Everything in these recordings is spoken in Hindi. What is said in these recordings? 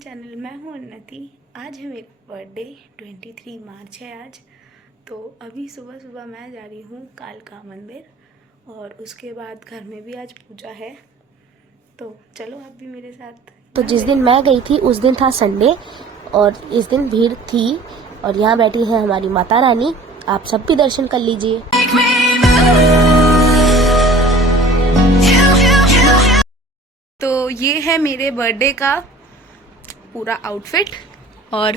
चैनल। मैं हूँ उन्नति। आज है मेरा बर्थडे, 23 मार्च है आज। तो अभी सुबह सुबह मैं जा रही हूँ कालका मंदिर और उसके बाद घर में भी आज पूजा है। तो चलो आप भी मेरे साथ। तो जिस दिन मैं गई थी उस दिन था संडे और इस दिन भीड़ थी और यहाँ बैठी है हमारी माता रानी। आप सब भी दर्शन कर लीजिए। तो ये है मेरे बर्थडे का पूरा आउटफिट और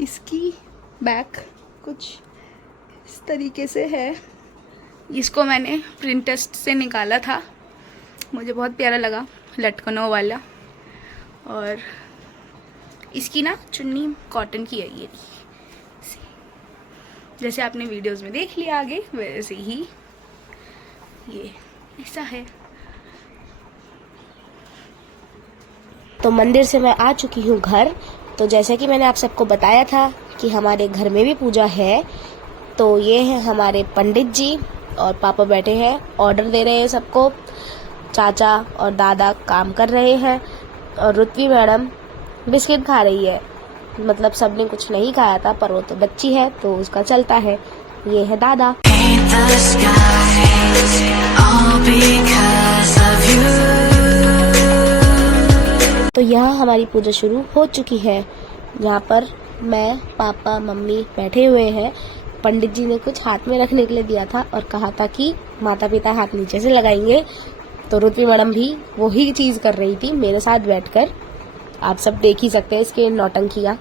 इसकी बैक कुछ इस तरीके से है। इसको मैंने प्रिंटेस्ट से निकाला था, मुझे बहुत प्यारा लगा, लटकनों वाला। और इसकी ना चुन्नी कॉटन की है, ये जैसे आपने वीडियोस में देख लिया आगे वैसे ही ये ऐसा है। तो मंदिर से मैं आ चुकी हूँ घर। तो जैसे कि मैंने आप सबको बताया था कि हमारे घर में भी पूजा है। तो ये है हमारे पंडित जी और पापा बैठे हैं, ऑर्डर दे रहे हैं सबको। चाचा और दादा काम कर रहे हैं और रुत्वी मैडम बिस्किट खा रही है। मतलब सबने कुछ नहीं खाया था, पर वो तो बच्ची है तो उसका चलता है। ये है दादा। तो यहाँ हमारी पूजा शुरू हो चुकी है। यहाँ पर मैं, पापा, मम्मी बैठे हुए हैं। पंडित जी ने कुछ हाथ में रखने के लिए दिया था और कहा था कि माता पिता हाथ नीचे से लगाएंगे। तो रुत्वी मैडम भी वही चीज कर रही थी मेरे साथ बैठकर। आप सब देख ही सकते हैं इसके नौटंकियाँ।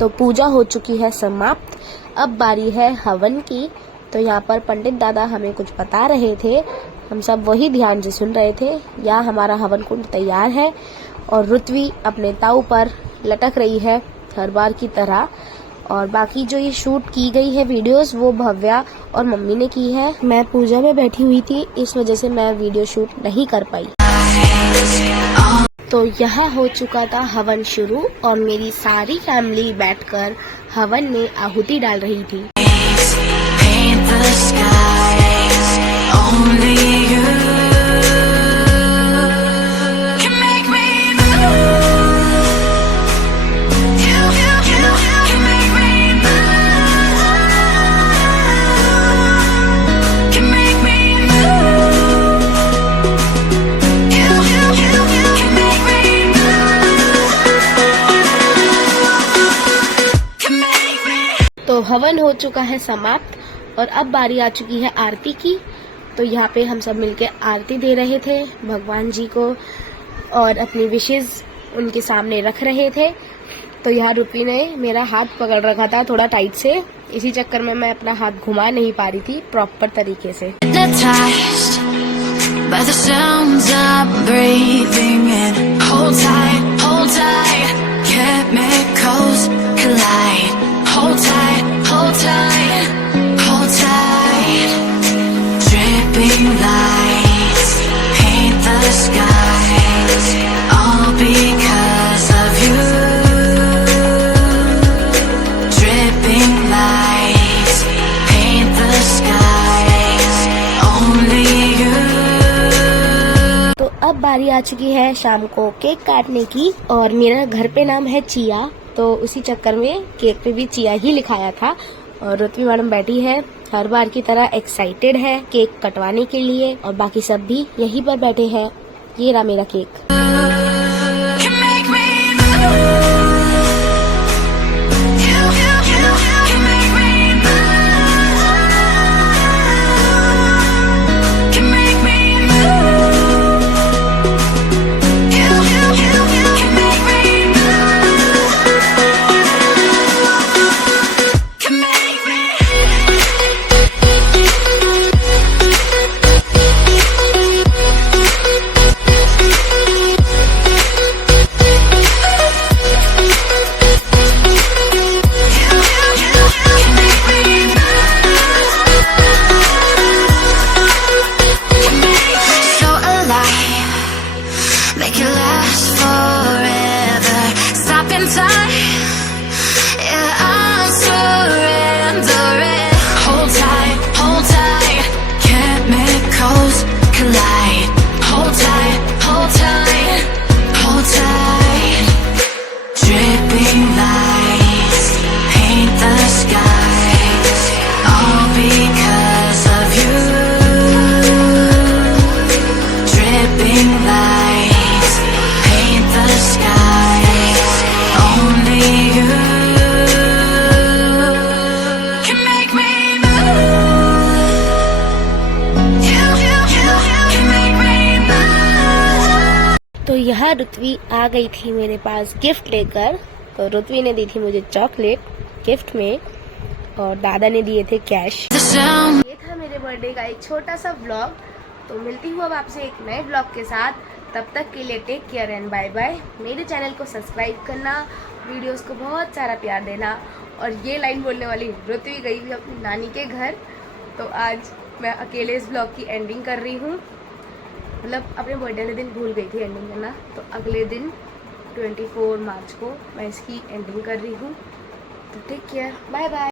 तो पूजा हो चुकी है समाप्त। अब बारी है हवन की। तो यहाँ पर पंडित दादा हमें कुछ बता रहे थे, हम सब वही ध्यान से सुन रहे थे। यहाँ हमारा हवन कुंड तैयार है और रुत्वी अपने ताऊ पर लटक रही है हर बार की तरह। और बाकी जो ये शूट की गई है वीडियोस, वो भव्या और मम्मी ने की है। मैं पूजा में बैठी हुई थी, इस वजह से मैं वीडियो शूट नहीं कर पाई। तो यहाँ हो चुका था हवन शुरू और मेरी सारी फैमिली बैठकर हवन में आहुति डाल रही थी। तो हवन हो चुका है समाप्त और अब बारी आ चुकी है आरती की। तो यहाँ पे हम सब मिलके आरती दे रहे थे भगवान जी को और अपनी विशेष उनके सामने रख रहे थे। तो यहाँ रुत्वी ने मेरा हाथ पकड़ रखा था थोड़ा टाइट से, इसी चक्कर में मैं अपना हाथ घुमा नहीं पा रही थी प्रॉपर तरीके से। Hold tight, hold tight, hold tight. Dripping lights paint the skies, all because of you. Dripping lights paint the skies, only you. तो अब बारी आ चुकी है शाम को केक काटने की और मेरा घर पे नाम है चिया, तो उसी चक्कर में केक पे भी चिया ही लिखाया था। और रुत्वी मैडम बैठी है हर बार की तरह, एक्साइटेड है केक कटवाने के लिए और बाकी सब भी यहीं पर बैठे हैं। ये रहा मेरा केक। Can make me यहाँ रुतवी आ गई थी मेरे पास गिफ्ट लेकर। तो रुतवी ने दी थी मुझे चॉकलेट गिफ्ट में और दादा ने दिए थे कैश। The sound. ये था मेरे बर्थडे का एक छोटा सा व्लॉग। तो मिलती हूँ अब आपसे एक नए व्लॉग के साथ। तब तक के लिए take care and bye bye. मेरे चैनल को सब्सक्राइब करना, वीडियोस को बहुत सारा प्यार देना। और ये लाइन बोलने वाली रुतवी गई हुई अपनी नानी के घर। तो आज मैं अकेले इस व्लॉग की एंडिंग कर रही हूँ। मतलब अपने बर्थडे वाले दिन भूल गई थी एंडिंग करना, तो अगले दिन 24 मार्च को मैं इसकी एंडिंग कर रही हूँ। तो टेक केयर, बाय बाय।